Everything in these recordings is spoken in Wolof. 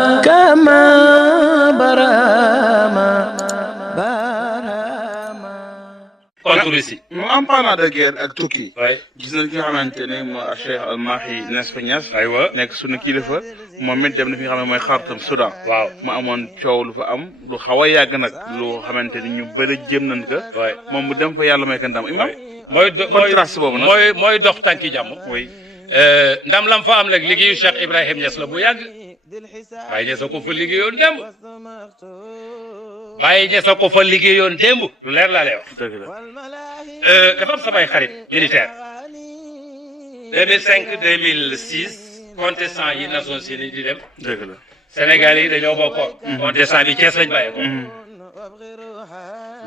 كما برama برama contre Russie. En parlant de guerre ak Turquie. oui. gis nañ ki nga xamante ne mooy Cheikh Al Mahi Niasse Niasse. aywa nekk sunu kilifa moom it dem na fi nga xam ne mooy Khartoum Soudan. waaw mu amoon coow lu fa am lu xaw a yàgg nag lu xamante ni ñu bëri jéem nañ ko. oui. moom mu dem fa yàlla may ko ndam imam. contraste boobu nag mooy dox tànki jàmm. oui. ndam lam fa am nag liggéeyu Cheikh Ibrahim Niass la bu yàgg. Baye Niass ko fa liggéeyoon démb. Baye Niass ko fa liggéeyoon démb. lu leer laa lay wax. dëgg la. dafa am samay xarit militaire 2005 2006 contestant yi Nations Unies di dem. dëgg la. Sénégal yi dañoo bokkoon. contestant bi Thiès lañ bàyyi ko.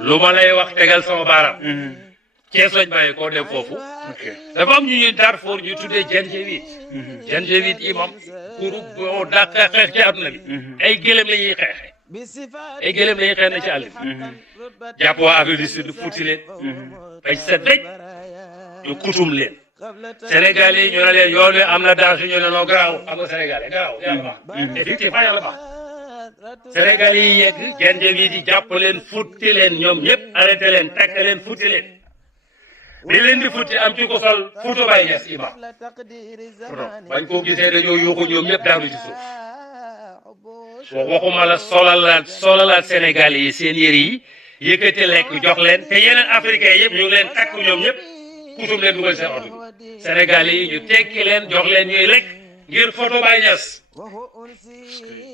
lu ma lay wax tegal sama baaraam. Thiès lañ bàyyi ko dem foofu. ok. dafa am ñu ñuy Darfour ñu tuddee Janjaweed. Janjaweed imam pour boo dàq xeex ci àdduna bi. ay gëlëm la ñuy xeexee. ay gëlëm la ñuy xeex na ci àll bi. jàpp waa Afrique du Sud fuuti leen. bay set rek ñu kutum leen. Sénégal yi ñu ne leen yoon wi am na danger ñu ne noo garaaw xam nga Sénégal yi garaaw yàlla baax. effectivement yàlla baax. Sénégal yi yegg Janjaweed yi jàpp leen futti leen ñoom ñëpp arrêté leen takk leen futti leen. bi leen di futti am ci ko sol futo Baye Niass imam bañ koo gisee dañoo yuuxu ñoom ñëpp daanu ci suuf waxuma la solalaat Sénégal yi seen yëre yi yëkkati lekk jox leen te yeneen africain yëpp ñu ngi leen takk ñoom ñëpp kutum leen dugal seen oto bi Sénégal yi ñu tekki leen jox leen ñuy lekk ngir photo Baye Niass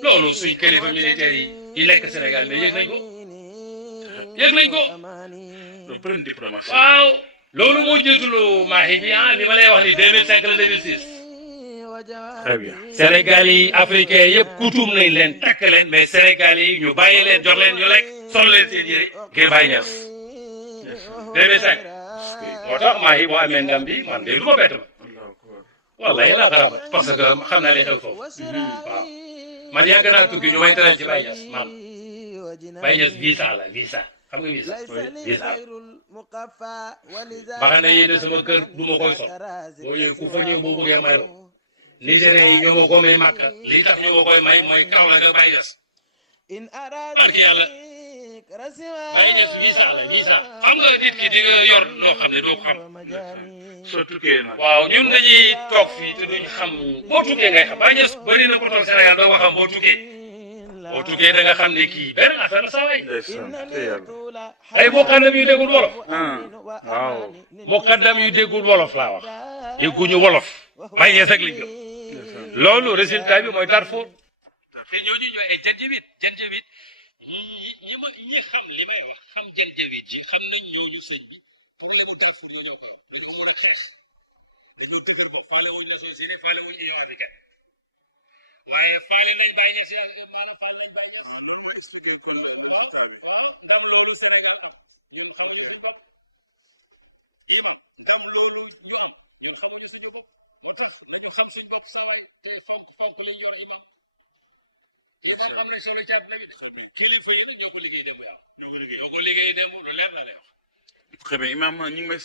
loolu suñ kilifa militaire yi lekk Sénégal mais yëg nañ ko pleine diplomatie. waaw loolu moo jiitulu Mahi bi li ma lay wax ni 2005 la 2006 très bien. Sénégal yi africain yëpp kutum nañ leen takk leen mais Sénégal yi ñu bàyyi leen jox leen ñu lekk sol leen seen yëre ngir Baye Niass 2005 moo tax Mahi boo amee ndam bi man de du ma bett ba wallahi la xarabat parce que xam naa li xew foofu waaw man yàgg naa tukki ñu may teral ci Baye Niass man Baye Niass visa la visa xam nga visa visa la baxane yi ne sama kër du ma koy sol boo ñëwee ku fa ñëw boo bëggee may la ko Nigériens yi ñoo ma ko may Makka li tax ñu ma koy may mooy Kaolack ak Baye Niass barki yàlla Baye Niass visa la visa xam nga nit ki di nga yor loo xam ne doo ko xam soo tukkee nag. waaw ñun dañuy toog fii te duñ xam boo tukkee ngay xam Baye Niass bëri na ko toog Sénégal doo ko xam boo tukkee da nga xam ne kii beneen affaire la sa waay ndeysaan te yàlla. ay muqaddam yu déggul wolof waaw. muqaddam yu déggul wolof laa wax dégguñu wolof Baye Niass rek liñ gëm loolu résultat bi mooy Darfour te ñooñu ñooy ay Janjaweed ñi xam li may wax xam Janjaweed ji xam nañ ñooñu sëñ bi problème mu Darfour ñoo ko yor dañoo mun a xeex dañoo dëgër bopp faale wuñ Nations Unies faale wuñ Union africaine waaye faale nañ Baye Niass maanaam faale nañ Baye Niass. loolu mooy expliquer kon le résultat bi. waaw ndam loolu Sénégal am ñun xamuñu suñu bopp imam ndam loolu ñu am ñun xamuñu suñu bopp moo tax nañu xam suñu bopp sawaay te fonk liñ yor imam am nañ solo ci àdduna bi de. très bien. kilifa yi nag ñoo ko liggéey démb yaaw ñoo ko liggéey. ñoo ko liggéey démb lu leer laa lay wax. très bien imam ñu ngi may